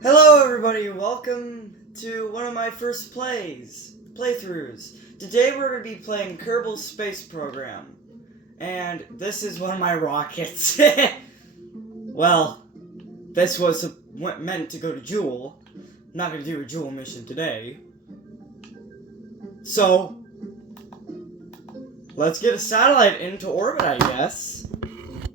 Hello everybody, welcome to one of my first playthroughs. Today we're going to be playing Kerbal Space Program. And this is one of my rockets. Well, this was meant to go to Jewel. I'm not going to do a Jewel mission today. So, let's get a satellite into orbit, I guess.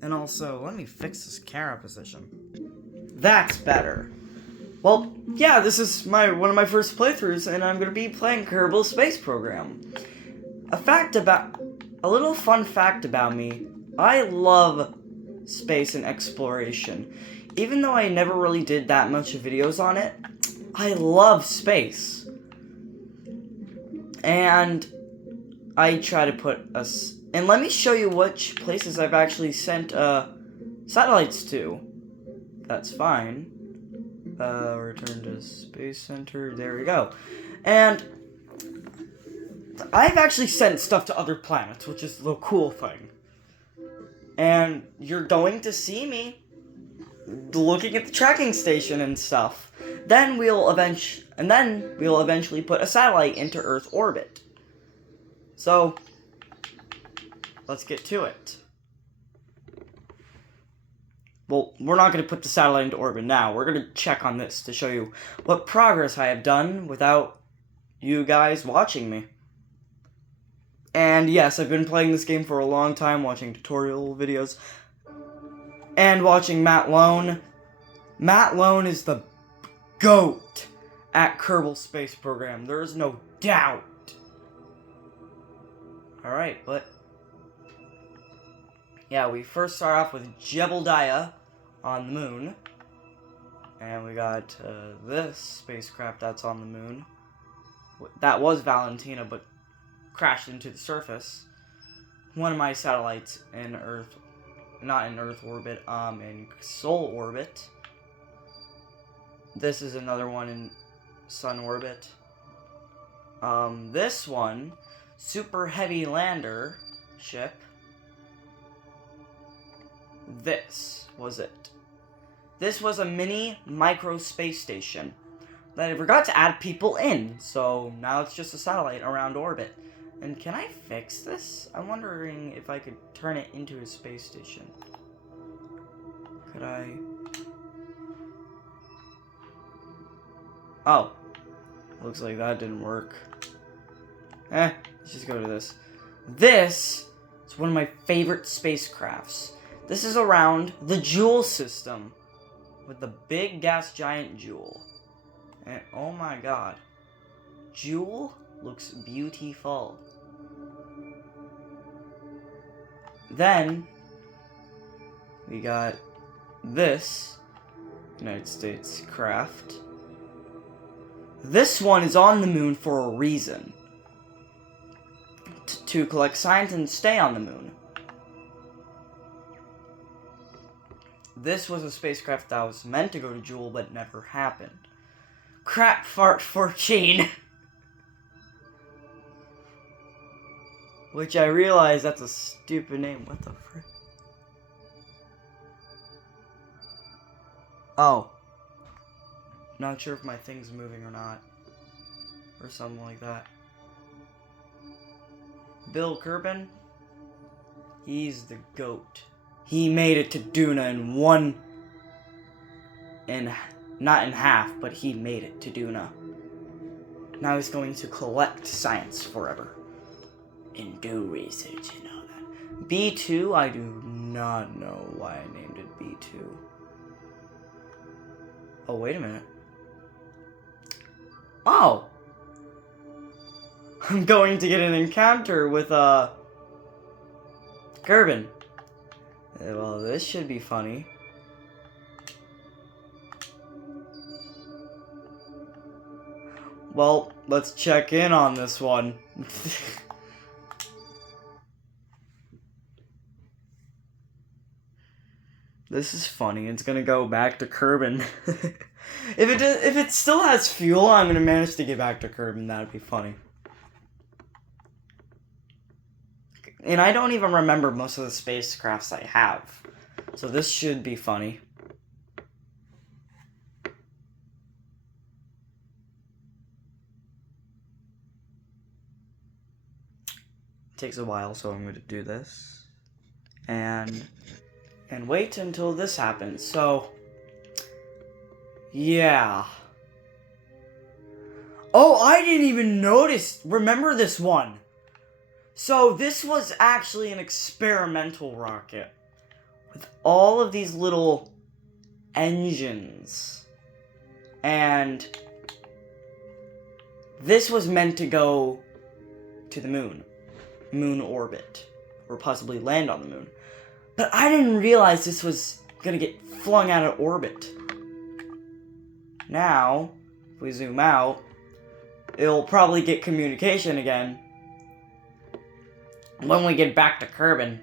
And also, let me fix this camera position. That's better. Well, yeah, this is one of my first playthroughs, and I'm gonna be playing Kerbal Space Program. A little fun fact about me: I love space and exploration. Even though I never really did that much videos on it, I love space. And I try to put us. And let me show you which places I've actually sent satellites to. That's fine. Return to Space Center. There we go. And I've actually sent stuff to other planets, which is the cool thing. And you're going to see me looking at the tracking station and stuff. Then we'll eventually put a satellite into Earth orbit. So let's get to it. Well, we're not going to put the satellite into orbit now. We're going to check on this to show you what progress I have done without you guys watching me. And yes, I've been playing this game for a long time, watching tutorial videos, and watching Matt Lone. Matt Lone is the GOAT at Kerbal Space Program. There is no doubt. Alright, but yeah, we first start off with Jebediah on the moon. And we got this spacecraft that's on the moon. That was Valentina, but crashed into the surface. One of my satellites in Earth, not in Earth orbit, in Sol orbit. This is another one in Sun orbit. This one, Super Heavy Lander ship. This was it. This was a mini micro space station that I forgot to add people in, so now it's just a satellite around orbit. And can I fix this? I'm wondering if I could turn it into a space station. Could I? Oh. Looks like that didn't work. Let's just go to this. This is one of my favorite spacecrafts. This is around the Jewel system with the big gas giant Jewel. And oh my god. Jewel looks beautiful. Then we got this United States craft. This one is on the moon for a reason. To collect science and stay on the moon. This was a spacecraft that was meant to go to Jewel, but never happened. Crap Fart 14. Which I realize that's a stupid name. What the frick? Oh. Not sure if my thing's moving or not. Or something like that. Bill Kerbin. He's the GOAT. He made it to Duna not in half, but he made it to Duna. Now he's going to collect science forever. And do research and all that. B2, I do not know why I named it B2. Oh, wait a minute. Oh! I'm going to get an encounter with, Kerbin. Well, this should be funny. Well, let's check in on this one. This is funny. It's gonna go back to Kerbin. If it still has fuel, I'm gonna manage to get back to Kerbin. That'd be funny. And I don't even remember most of the spacecrafts I have. So this should be funny. takes a while, so I'm going to do this. And wait until this happens. So, yeah. Oh, I didn't even remember this one. So, this was actually an experimental rocket with all of these little engines. And this was meant to go to the moon orbit, or possibly land on the moon. But I didn't realize this was gonna get flung out of orbit. Now, if we zoom out, it'll probably get communication again when we get back to Kurble.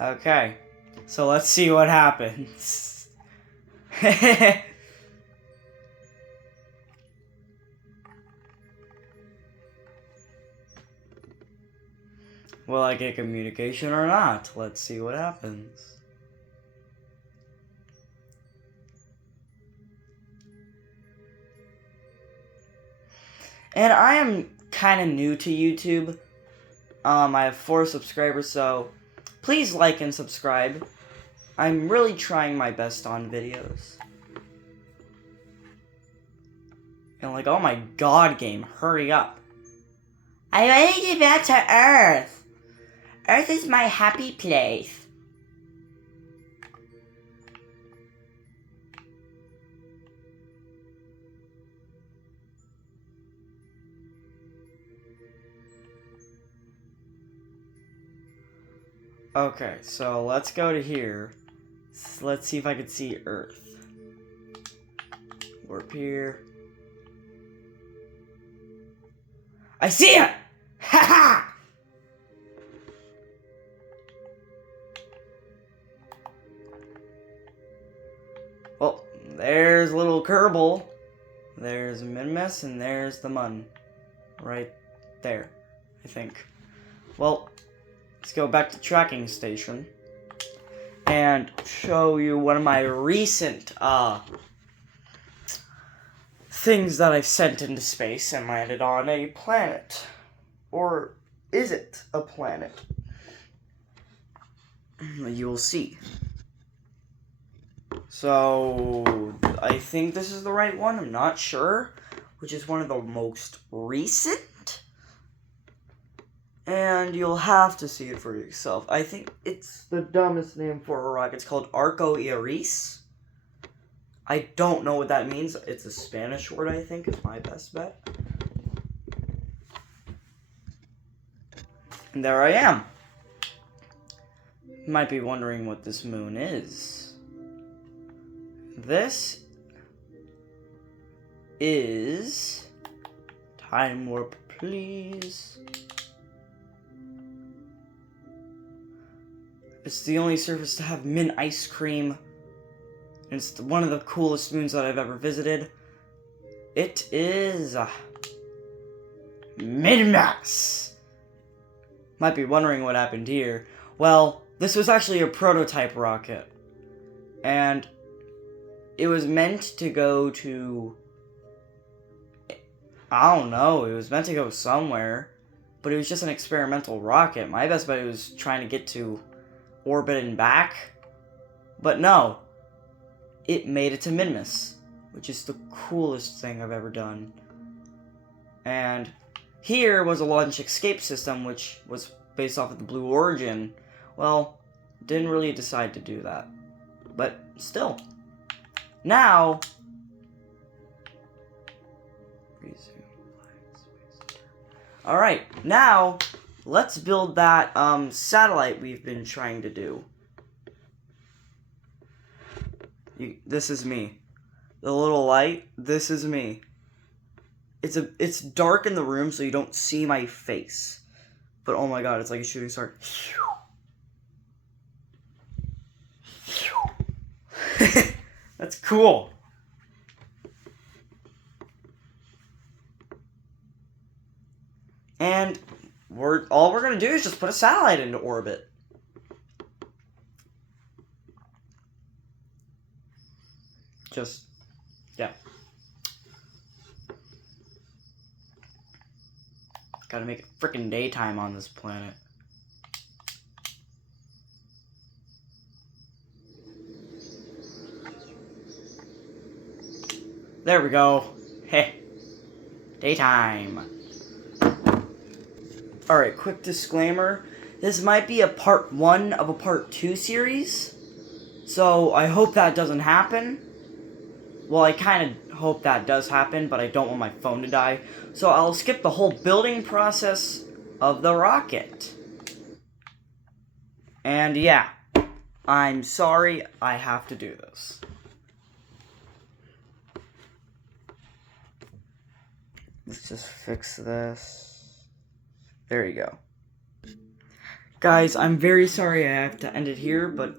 Okay, so let's see what happens. Will I get communication or not? Let's see what happens. And I am kind of new to YouTube. I have 4 subscribers, so please like and subscribe. I'm really trying my best on videos. And like, oh my god, game, hurry up. I want to get back to Earth. Earth is my happy place. Okay, so let's go to here. Let's see if I can see Earth. Warp here. I see it! Ha ha! Well, there's little Kurble. There's Minmus, and there's the Mun. Right there, I think. Well, let's go back to tracking station and show you one of my recent things that I've sent into space and landed on a planet. Or is it a planet? You'll see. So, I think this is the right one, I'm not sure. Which is one of the most recent. And you'll have to see it for yourself. I think it's the dumbest name for a rocket. It's called Arco Iris. I don't know what that means. It's a Spanish word, I think, is my best bet. And there I am. You might be wondering what this moon is. This is... Time warp, please. It's the only surface to have mint ice cream. And it's one of the coolest moons that I've ever visited. It is... Minmus! Might be wondering what happened here. Well, this was actually a prototype rocket. And it was meant to go to... I don't know, it was meant to go somewhere. But it was just an experimental rocket. My best bet was trying to get to orbit and back. But no. It made it to Minmus, which is the coolest thing I've ever done. And here was a launch escape system, which was based off of the Blue Origin. Well, didn't really decide to do that. But still. Now... Alright, now, let's build that satellite we've been trying to do. This is me. The little light, this is me. It's dark in the room, so you don't see my face. But oh my god, it's like a shooting star. That's cool. And all we're gonna do is just put a satellite into orbit. Yeah. Gotta make it frickin' daytime on this planet. There we go. Heh. Daytime. Alright, quick disclaimer. This might be a part 1 of a part 2 series. So, I hope that doesn't happen. Well, I kind of hope that does happen, but I don't want my phone to die. So, I'll skip the whole building process of the rocket. And yeah, I'm sorry I have to do this. Let's just fix this. There you go. Guys, I'm very sorry I have to end it here, but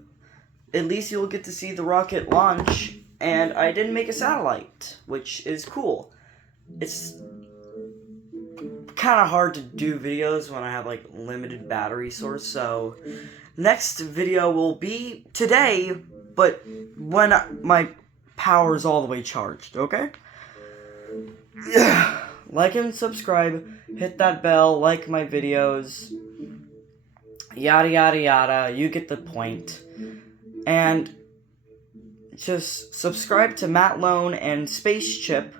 at least you'll get to see the rocket launch, and I didn't make a satellite, which is cool. It's kind of hard to do videos when I have, like, limited battery source, so next video will be today, but when my power is all the way charged, okay? Like and subscribe, hit that bell, like my videos, yada yada yada, you get the point. And just subscribe to Matt Lone and Space Chip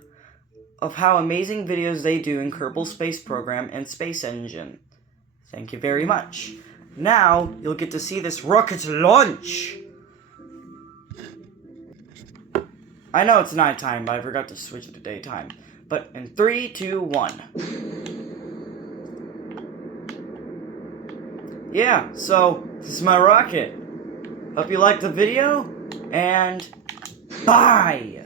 of how amazing videos they do in Kerbal Space Program and Space Engine. Thank you very much. Now, you'll get to see this rocket launch! I know it's nighttime, but I forgot to switch it to daytime. But in 3, 2, 1. Yeah, so, this is my rocket. Hope you liked the video, and bye!